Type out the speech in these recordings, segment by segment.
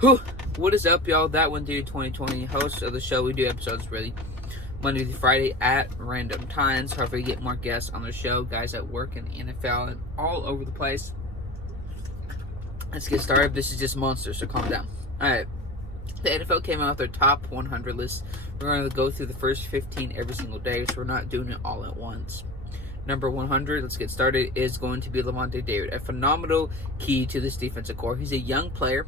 Whew. What is up, y'all? That one dude 2020, host of the show. We do episodes really Monday through Friday at random times. However, we get more guests on the show, guys that work in the NFL and all over the place. Let's get started. This is just monsters, so calm down. Alright. The NFL came out with their top 100 list. We're going to go through the first 15 every single day, so we're not doing it all at once. Number 100, let's get started, is going to be Lavonte David. A phenomenal key to this defensive core. He's a young player.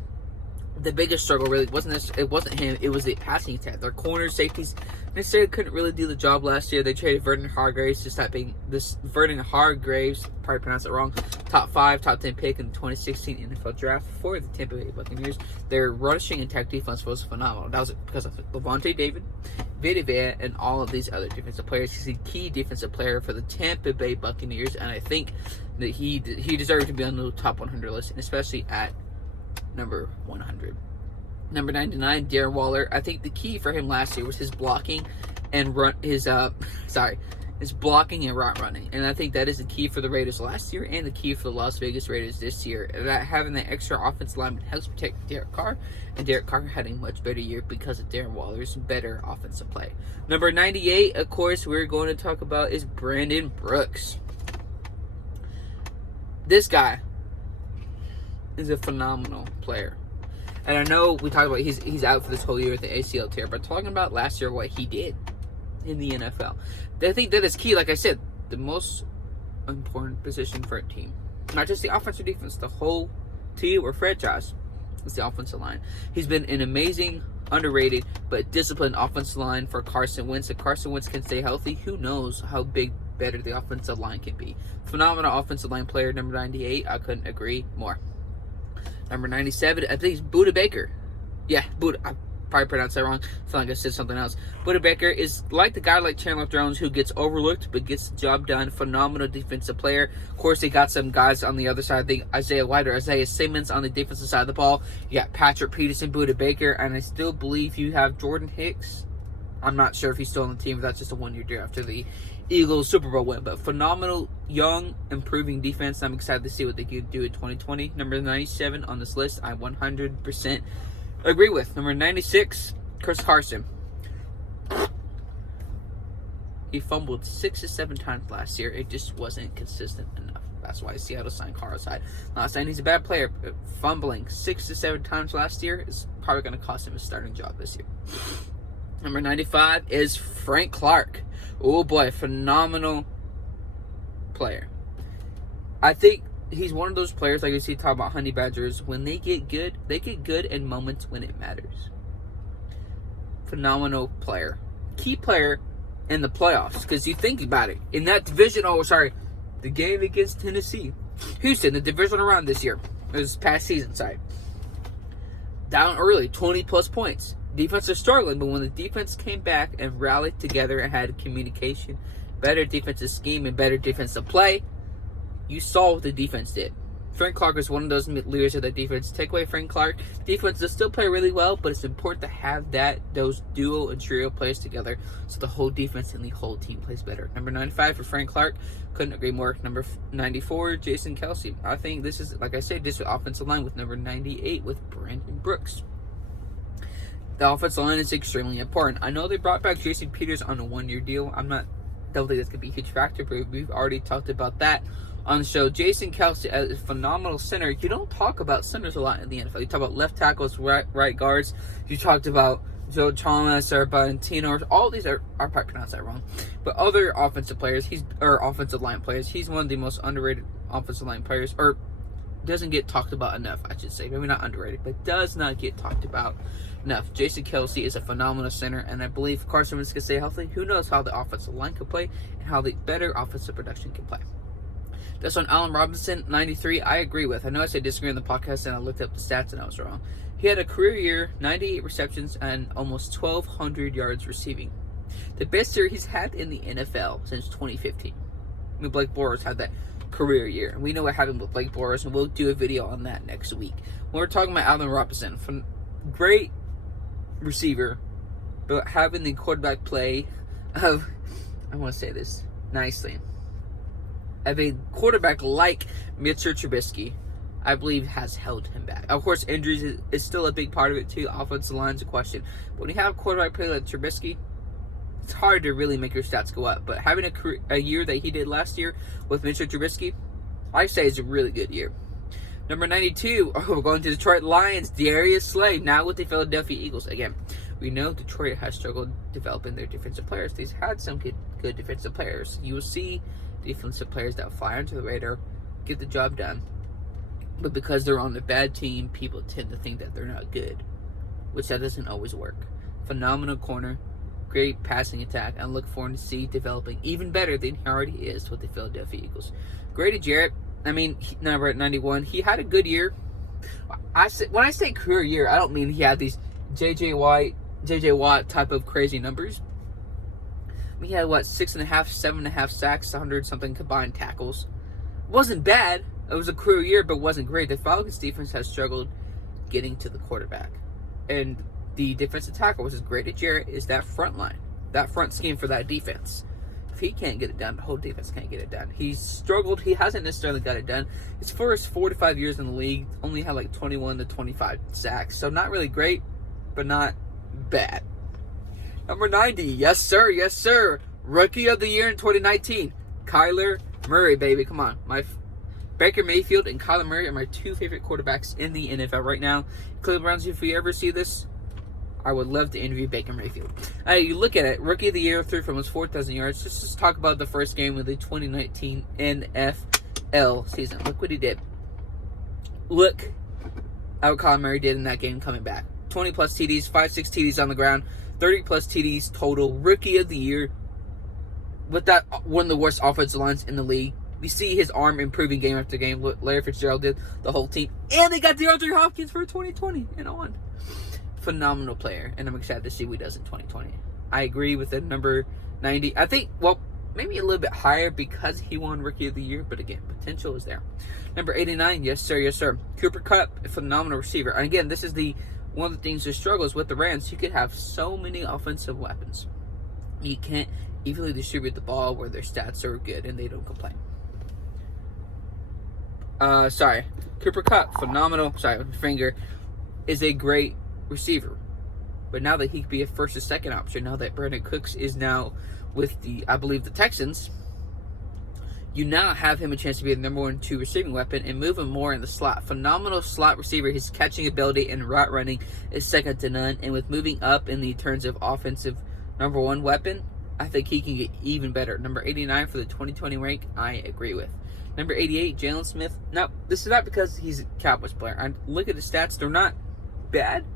The biggest struggle really wasn't him, it was the passing attack. Their corners, safeties necessarily couldn't really do the job last year. They traded Vernon Hargreaves to stop being this Vernon Hargreaves, probably pronounced it wrong, top 10 pick in the 2016 NFL draft for the Tampa Bay Buccaneers. Their rushing attack defense was phenomenal. That was because of Lavonte David, Vita Vea, and all of these other defensive players. He's a key defensive player for the Tampa Bay Buccaneers, and I think that he deserved to be on the top 100 list, and especially at number 100. Number 99, Darren Waller. I think the key for him last year was his blocking and his blocking and route running. And I think that is the key for the Raiders last year and the key for the Las Vegas Raiders this year. That having that extra offensive lineman helps protect Derek Carr, and Derek Carr had a much better year because of Darren Waller's better offensive play. Number 98, of course, we're going to talk about is Brandon Brooks. This guy is a phenomenal player. And I know we talked about he's out for this whole year with the ACL tear, but talking about last year what he did in the NFL, I think that is key. Like I said, the most important position for a team, not just the offense or defense, the whole team or franchise, is the offensive line. He's been an amazing, underrated, but disciplined offensive line for Carson Wentz. If Carson Wentz can stay healthy, who knows how better the offensive line can be. Phenomenal offensive line player. Number 98, I couldn't agree more. Number 97, I think it's Budda Baker. Yeah, Budda. I probably pronounced that wrong. I feel like I said something else. Budda Baker is like the guy like Chandler Jones who gets overlooked but gets the job done. Phenomenal defensive player. Of course, they got some guys on the other side. I think Isaiah White or Isaiah Simmons on the defensive side of the ball. You got Patrick Peterson, Budda Baker, and I still believe you have Jordan Hicks. I'm not sure if he's still on the team, but that's just a one-year deal after the Eagles Super Bowl win. But phenomenal, young, improving defense. I'm excited to see what they can do in 2020. Number 97 on this list, I 100% agree with. Number 96, Chris Carson. He fumbled 6 to 7 times last year. It just wasn't consistent enough. That's why Seattle signed Carlos Hyde. Not saying he's a bad player, but fumbling 6 to 7 times last year is probably going to cost him a starting job this year. Number 95 is Frank Clark. Oh boy, phenomenal player. I think he's one of those players, like you see talk about Honey Badgers, when they get good in moments when it matters. Phenomenal player. Key player in the playoffs, because you think about it. In that division, the game against Tennessee. Houston, the divisional round this year. It was past season, down early, 20 plus points. Defense is struggling, but when the defense came back and rallied together and had communication, better defensive scheme, and better defensive play, you saw what the defense did. Frank Clark is one of those leaders of that defense. Take away Frank Clark, defense does still play really well, but it's important to have those duo and trio plays together so the whole defense and the whole team plays better. Number 95 for Frank Clark, couldn't agree more. Number 94, Jason Kelce. I think this is, like I said, just the offensive line with number 98 with Brandon Brooks. The offensive line is extremely important. I know they brought back Jason Peters on a one-year deal. Don't think that's going to be a huge factor, but we've already talked about that on the show. Jason Kelce, a phenomenal center. You don't talk about centers a lot in the NFL. You talk about left tackles, right guards. You talked about Joe Thomas or Valentino. All these are probably pronounced that wrong. But other offensive players, offensive line players, he's one of the most underrated offensive line players, or doesn't get talked about enough, I should say. Maybe not underrated, but does not get talked about enough. Jason Kelce is a phenomenal center, and I believe Carson Wentz can stay healthy. Who knows how the offensive line can play and how the better offensive production can play. This one, Allen Robinson, 93, I agree with. I know I said disagree on the podcast, and I looked up the stats, and I was wrong. He had a career year, 98 receptions, and almost 1,200 yards receiving. The best year he's had in the NFL since 2015. I mean, Blake Bortles had that career year. And we know what happened with Blake Bortles, and we'll do a video on that next week. When we're talking about Allen Robinson, great receiver, but having the quarterback play of, I want to say this nicely, of a quarterback like Mitchell Trubisky, I believe has held him back. Of course, injuries is still a big part of it too. Offensive line's a question. But when you have a quarterback play like Trubisky, it's hard to really make your stats go up. But having a year that he did last year with Mitchell Trubisky, I say is a really good year. Number 92, we're going to Detroit Lions. Darius Slay, now with the Philadelphia Eagles. Again, we know Detroit has struggled developing their defensive players. They've had some good defensive players. You will see defensive players that fly under the radar, get the job done. But because they're on a bad team, people tend to think that they're not good, which that doesn't always work. Phenomenal corner, great passing attack, and look forward to see developing even better than he already is with the Philadelphia Eagles. Grady Jarrett, number 91, he had a good year. When I say career year, I don't mean he had these J.J. Watt type of crazy numbers. He had 6.5, 7.5 sacks, 100-something combined tackles. Wasn't bad. It was a career year, but wasn't great. The Falcons defense has struggled getting to the quarterback. And the defensive tackle, which is Grady Jarrett, is that front line, that front scheme for that defense. If he can't get it done, the whole defense can't get it done. He's struggled. He hasn't necessarily got it done. His first 4 to 5 years in the league only had 21 to 25 sacks. So not really great, but not bad. Number 90, yes sir. Rookie of the year in 2019, Kyler Murray, baby. Come on. Baker Mayfield and Kyler Murray are my two favorite quarterbacks in the NFL right now. Cleveland Browns, if you ever see this, I would love to interview Baker Mayfield. You look at it, Rookie of the Year, threw for almost 4,000 yards. Just talk about the first game of the 2019 NFL season. Look what he did. Look at what Kyler Murray did in that game coming back. 20-plus TDs, 5-6 TDs on the ground, 30-plus TDs total. Rookie of the Year with that one of the worst offensive lines in the league. We see his arm improving game after game. Larry Fitzgerald did, the whole team. And they got DeAndre Hopkins for 2020 and on. Phenomenal player. And I'm excited to see what he does in 2020. I agree with the number 90. I think, maybe a little bit higher because he won Rookie of the Year. But again, potential is there. Number 89, yes sir. Cooper Kupp, a phenomenal receiver. And again, this is one of the things that struggles with the Rams. You could have so many offensive weapons. You can't evenly distribute the ball where their stats are good and they don't complain. Cooper Kupp, phenomenal. Finger is a great receiver, but now that he could be a first or second option, now that Brandon Cooks is now with the Texans, you now have him a chance to be the number 1, 2 receiving weapon and move him more in the slot. Phenomenal slot receiver. His catching ability and route running is second to none. And with moving up in the terms of offensive number 1 weapon, I think he can get even better. Number 89 for the 2020 rank, I agree with. Number 88, Jalen Smith. Now, this is not because he's a Cowboys player. I look at the stats. They're not bad,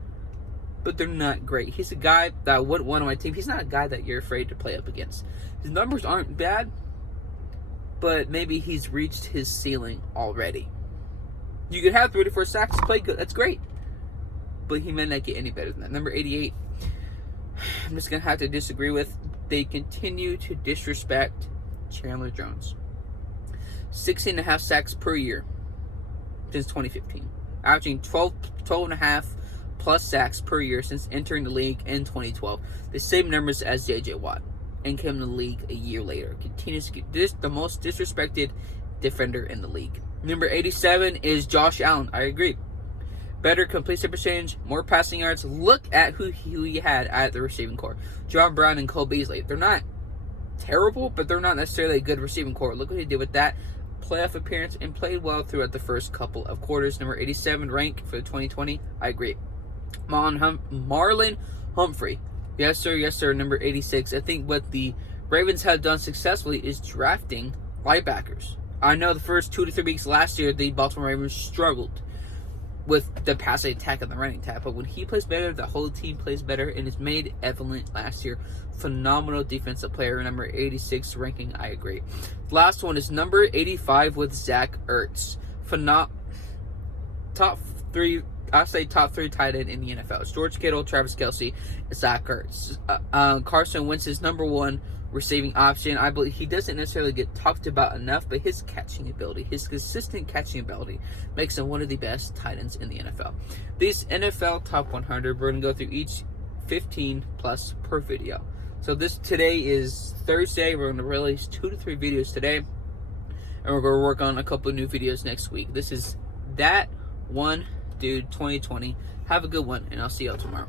but they're not great. He's a guy that I wouldn't want on my team. He's not a guy that you're afraid to play up against. His numbers aren't bad, but maybe he's reached his ceiling already. You could have 34 sacks, play good. That's great. But he may not get any better than that. Number 88, I'm just going to have to disagree with. They continue to disrespect Chandler Jones. 16.5 sacks per year since 2015. Averaging 12.5 plus sacks per year since entering the league in 2012. The same numbers as J.J. Watt. And came in the league a year later. Continues to get the most disrespected defender in the league. Number 87 is Josh Allen. I agree. Better completion percentage, more passing yards. Look at who he had at the receiving core. John Brown and Cole Beasley. They're not terrible, but they're not necessarily a good receiving core. Look what he did with that playoff appearance and played well throughout the first couple of quarters. Number 87 rank for 2020. I agree. Marlon Humphrey. Yes, sir. Number 86. I think what the Ravens have done successfully is drafting linebackers. I know the first 2 to 3 weeks last year, the Baltimore Ravens struggled with the passing attack and the running attack. But when he plays better, the whole team plays better, and it's made evident last year. Phenomenal defensive player, number 86 ranking. I agree. Last one is number 85 with Zach Ertz. Top 3 tight end in the NFL. It's George Kittle, Travis Kelce, Zach Ertz. Carson Wentz is number 1 receiving option. I believe he doesn't necessarily get talked about enough, but his catching ability, his consistent catching ability, makes him one of the best tight ends in the NFL. These NFL top 100, we're going to go through each 15 plus per video. So today is Thursday. We're going to release 2 to 3 videos today, and we're going to work on a couple of new videos next week. This is that one, dude, 2020. Have a good one, and I'll see y'all tomorrow.